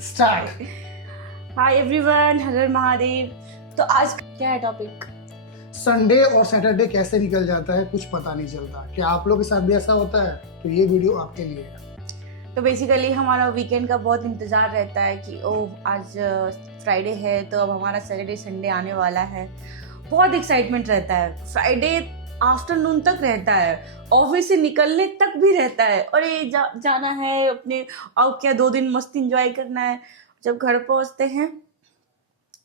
Start. Hi everyone, हर हर महादेव। तो आज क्या है टॉपिक? संडे और सैटरडे कैसे निकल जाता है कुछ पता नहीं चलता। क्या आप लोग के साथ भी ऐसा होता है? तो ये वीडियो आपके लिए है। तो बेसिकली हमारा वीकेंड का बहुत इंतजार रहता है कि ओह आज फ्राइडे है तो अब हमारा सैटरडे संडे आने वाला है। बहुत एक्साइटमेंट रहता है। फ्राइडे आफ्टरनून तक रहता है, ऑफिस से निकलने तक भी रहता है। अरे जाना है अपने, अब क्या 2 दिन मस्त एंजॉय करना है। जब घर पहुंचते हैं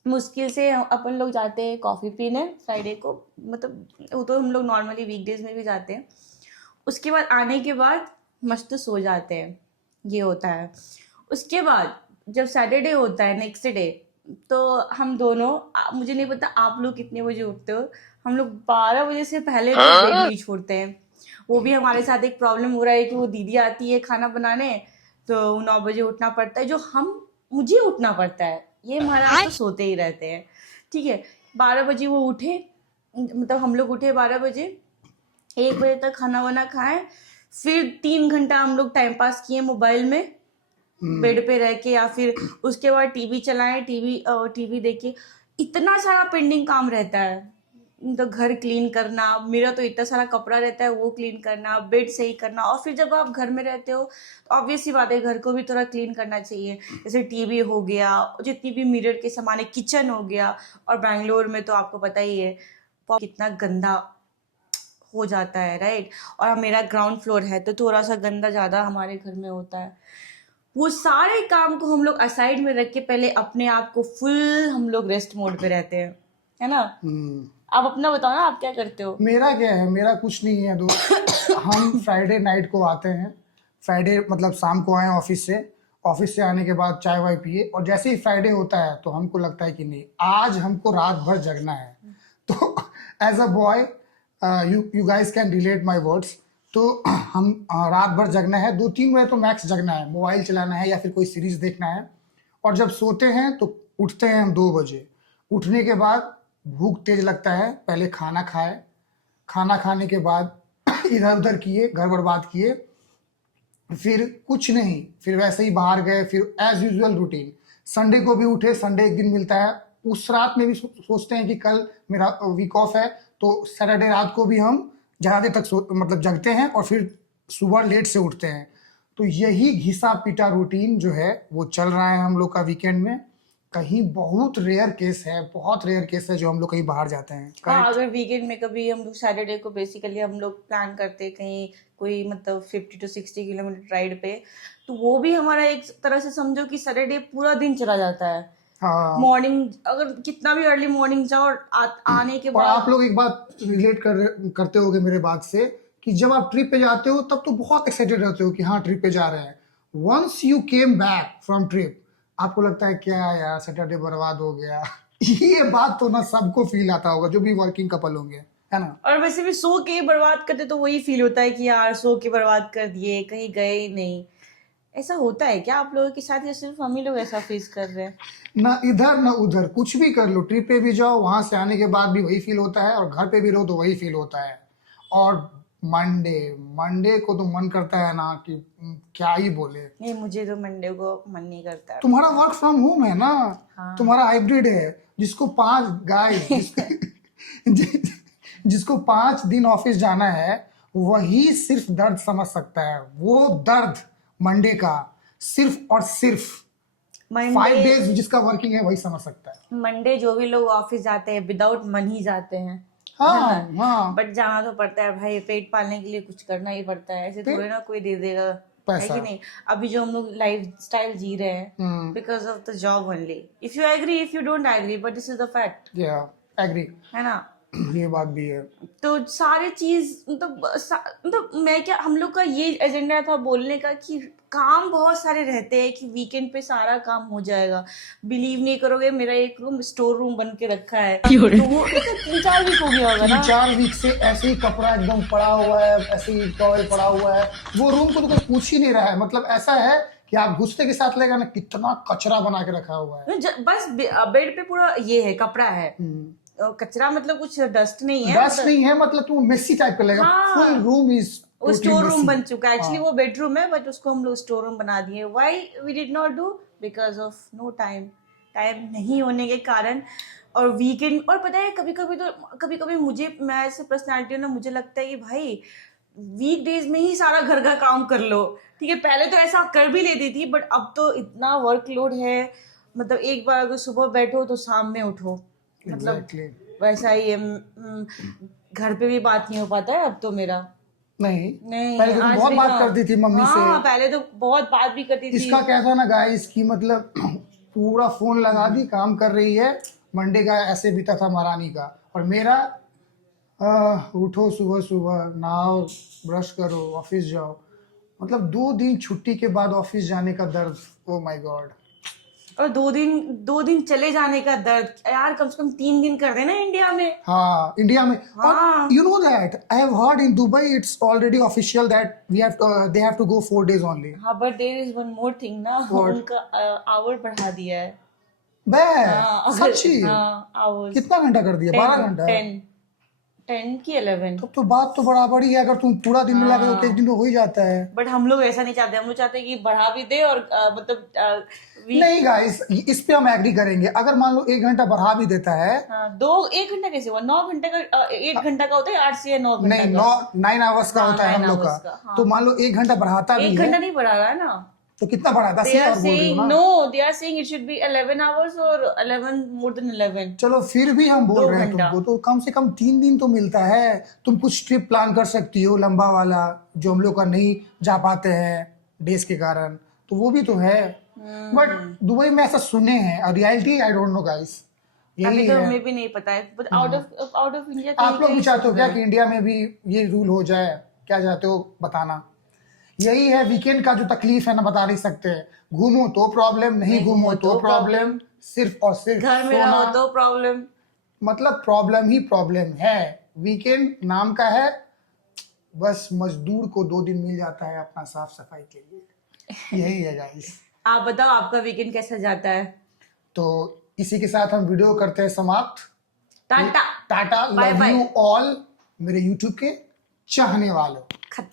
मुश्किल से अपन लोग जाते हैं कॉफ़ी पीने फ्राइडे को, मतलब वो तो हम लोग नॉर्मली वीकडेज में भी जाते हैं। उसके बाद आने के बाद मस्त सो जाते हैं, ये होता है। उसके बाद जब सैटरडे होता है नेक्स्ट डे, तो हम दोनों मुझे नहीं पता आप लोग कितने बजे उठते हो, हम लोग 12 बजे से पहले तो बेड नहीं छोड़ते हैं। वो भी हमारे साथ एक प्रॉब्लम हो रहा है कि वो दीदी आती है खाना बनाने, तो 9 बजे उठना पड़ता है, जो मुझे उठना पड़ता है। ये महाराज तो सोते ही रहते हैं, ठीक है। 12 बजे वो उठे, मतलब हम लोग उठे 12 बजे, 1 बजे तक खाना वाना खाएं, फिर 3 घंटा हम लोग टाइम पास किए मोबाइल में बेड पे रह के, या फिर उसके बाद टीवी चलाएं, टीवी देखे। इतना सारा पेंडिंग काम रहता है, तो घर क्लीन करना, मेरा तो इतना सारा कपड़ा रहता है वो क्लीन करना, बेड सही करना। और फिर जब आप घर में रहते हो तो ऑब्वियस सी बात है घर को भी थोड़ा क्लीन करना चाहिए। जैसे टीवी हो गया, जितनी भी मिरर के सामान है, किचन हो गया। और बैंगलोर में तो आपको पता ही है कितना गंदा हो जाता है, राइट। और मेरा ग्राउंड फ्लोर है तो थोड़ा सा गंदा ज़्यादा हमारे घर में होता है। वो सारे काम को हम लोग असाइड में रख के पहले अपने आप को फुल हम लोग रेस्ट मोड पे रहते हैं, है ना। आप अपना बताओ ना, आप क्या करते हो? मेरा क्या है, मेरा कुछ नहीं है दोस्त। हम फ्राइडे नाइट को आते हैं, फ्राइडे मतलब शाम को आए ऑफिस से आने के बाद चाय वाय पिए, और जैसे ही फ्राइडे होता है तो हमको लगता है कि नहीं, आज हमको रात भर जगना है। तो as a boy you guys can relate my words. तो हम रात भर जगना है, 2-3 बजे तो मैक्स जगना है, मोबाइल चलाना है या फिर कोई सीरीज देखना है। और जब सोते हैं तो उठते हैं हम 2 बजे। उठने के बाद भूख तेज लगता है, पहले खाना खाए, खाना खाने के बाद इधर उधर किए, घर बर्बाद किए, फिर कुछ नहीं, फिर वैसे ही बाहर गए, फिर एज यूजुअल रूटीन। संडे को भी उठे, संडे एक दिन मिलता है, उस रात में भी सोचते हैं कि कल मेरा वीक ऑफ है, तो सैटरडे रात को भी हम ज़्यादा देर तक मतलब जगते हैं और फिर सुबह लेट से उठते हैं। तो यही घिसा पिटा रूटीन जो है वो चल रहा है हम लोग का वीकेंड में। कहीं बहुत रेयर केस है जो हम लोग कहीं बाहर जाते हैं। हाँ, अगर वीकेंड में कभी हम लोग सैटरडे को बेसिकली हम लोग प्लान करते हैं कहीं कोई मतलब 50 to 60 किलोमीटर राइड पे, तो वो भी हमारा एक तरह से समझो कि सैटरडे पूरा दिन चला जाता है। हाँ, मॉर्निंग अगर कितना भी अर्ली मॉर्निंग जाओ, आने के और बाद आप लोग एक बात रिलेट करते होगे मेरे बात से कि जब आप ट्रिप पे जाते हो तब तो बहुत एक्साइटेड रहते हो कि हाँ ट्रिप पे जा रहे हैं। Once you came back from trip, आपको लगता है क्या यार सैटरडे बर्बाद हो गया। ये बात तो ना सबको फील आता होगा जो भी वर्किंग कपल होंगे, है ना। और वैसे भी सो के बर्बाद करते तो वही फील होता है कि यार सो के बर्बाद कर दिए, कहीं गए ही नहीं। ऐसा होता है क्या आप लोगों के साथ, या सिर्फ हम ही लोग ऐसा फेस कर रहे हैं? ना इधर ना उधर, कुछ भी कर लो, ट्रिप पे भी जाओ, वहां से आने के बाद भी वही फील होता है, और घर पे भी रहो तो वही फील होता है। और मंडे को तो मन करता है ना कि क्या ही बोले। नहीं, मुझे तो मंडे को मन नहीं करता है। तुम्हारा वर्क फ्रॉम होम है ना। हाँ। तुम्हारा हाइब्रिड है, जिसको 5 दिन ऑफिस जाना है वही सिर्फ दर्द समझ सकता है। वो दर्द मंडे का सिर्फ और सिर्फ 5 डेज जिसका वर्किंग है वही समझ सकता है। मंडे जो भी लोग ऑफिस जाते हैं विदाउट मन ही जाते हैं। हाँ, बट जाना तो पड़ता है भाई, पेट पालने के लिए कुछ करना ही पड़ता है, ऐसे थोड़ी ना कोई दे देगा, है कि नहीं। अभी जो हम लोग लाइफ स्टाइल जी रहे हैं because of the job only. If you agree, if you don't agree, but this is the fact. Agree, है ना। ये बात भी है। तो सारी चीज मतलब मैं क्या, हम लोग का ये एजेंडा था बोलने का कि काम बहुत सारे रहते हैं कि वीकेंड पे सारा काम हो जाएगा। बिलीव नहीं करोगे, मेरा एक रूम स्टोर रूम बन के रखा है, तो वो 3-4 वीक हो गया होगा ना। 3-4 वीक से ऐसे ही कपड़ा एकदम पड़ा हुआ है, ऐसे ही टॉवल पड़ा हुआ है। वो रूम को तो कोई पूछ ही नहीं रहा है। मतलब ऐसा है कि आप घुसते के साथ लेगा ना, कितना कचरा बना के रखा हुआ है। बस बेड पे पूरा ये है, कपड़ा है, कचरा मतलब कुछ डस्ट नहीं है, डस्ट नहीं है, मतलब तुम मेसी टाइप का लगेगा। फुल रूम इज वो स्टोर रूम बन चुका है। एक्चुअली वो बेडरूम है, बट उसको हम लोग स्टोर रूम बना दिए। Why we did not do, because of no time नहीं होने के कारण। और वीकेंड, और पता है कभी कभी मुझे, मैं ऐसे पर्सनैलिटी हूँ ना, मुझे लगता है कि भाई वीक डेज में ही सारा घर का काम कर लो, ठीक है। पहले तो ऐसा कर भी लेती थी, बट अब तो इतना वर्कलोड है, मतलब एक बार अगर सुबह बैठो तो शाम में उठो, मतलब Exactly. वैसा ही है। घर पे भी बात नहीं हो पाता है अब तो मेरा। नहीं, नहीं, पहले तो तुम आज बहुत भी बात हाँ। करती थी मम्मी हाँ, से। पहले तो बहुत बात भी करती थी। इसका क्या था ना गाइस कि मतलब पूरा फोन लगा दी, काम कर रही है। मंडे का ऐसे बीता था महारानी का, और मेरा उठो सुबह सुबह, नहाओ, ब्रश करो, ऑफिस जाओ। मतलब 2 दिन छुट्टी के बाद ऑफिस जाने का दर्द, ओ माय गॉड। और 2 दिन चले जाने का दर्द यार, कम से कम 3 दिन कर देना इंडिया में। हाँ, इंडिया में। हाँ। और you know that I have heard in Dubai it's already official that they have to go 4 days only. हाँ, but there is one more thing ना, What? उनका आवर बढ़ा दिया है। बे, हाँ, सच्ची? हाँ, आवर्स। कितना घंटा कर दिया? 12 घंटा? 10 की 11। तब तो बात तो बराबर ही है, अगर तुम पूरा दिन मिला के तो 1 दिन तो हो ही जाता है। बट हम लोग ऐसा नहीं चाहते, हम लोग चाहते हैं कि बढ़ा भी दे, और मतलब नहीं गाइस, इस पे हम एग्री करेंगे। अगर मान लो 1 घंटा बढ़ा भी देता है, हाँ, 1 घंटा कैसे हुआ? 9 घंटे का 8 घंटा का होता है, 8 से या 9 घंटा नहीं, का। 9 आवर्स का हाँ, होता है हम 9 लोग hours का। का, हाँ। तो मान लो 1 घंटा बढ़ाता भी 1 है, घंटा नहीं बढ़ा रहा है ना। तो कितना बढ़ाता? They सी are और बोल रही हो saying ना। no, they are saying it should be 11 hours or 11 more than 11. चलो फिर भी हम बोल 2 रहे हैं घंटा। तुमको, तो कम से कम 3 दिन तो मिलता है। तुम कुछ ट्रिप प्लान कर सकती हो लंबा वाला, जो हम लोग का नहीं जा पाते हैं डेज के कारण, तो वो भी तो है। बट दुबई में ऐसा सुने हैं, reality I don't know guys, यही अभी तो है। हमें भी नहीं पता है, बट आउट ऑफ इंडिया आप लोग भी चाहते हो क्या कि इंडिया में भी ये रूल हो जाए? क्या चाहते हो बताना। यही है वीकेंड का जो तकलीफ है ना, बता नहीं सकते। घूमो तो प्रॉब्लम, नहीं घूमो तो प्रॉब्लम, सिर्फ और सिर्फ घर में सोना। रहो तो प्रॉब्लम। मतलब प्रॉब्लम ही प्रॉब्लम है। वीकेंड नाम का है, बस मजदूर को 2 दिन मिल जाता है अपना साफ सफाई के लिए। यही है गाइस। आप बताओ आपका वीकेंड कैसा जाता है? तो इसी के साथ हम वीडियो करते हैं समाप्त। Tata, tata, bye love bye. You all मेरे यूट्यूब के चाहने वालों।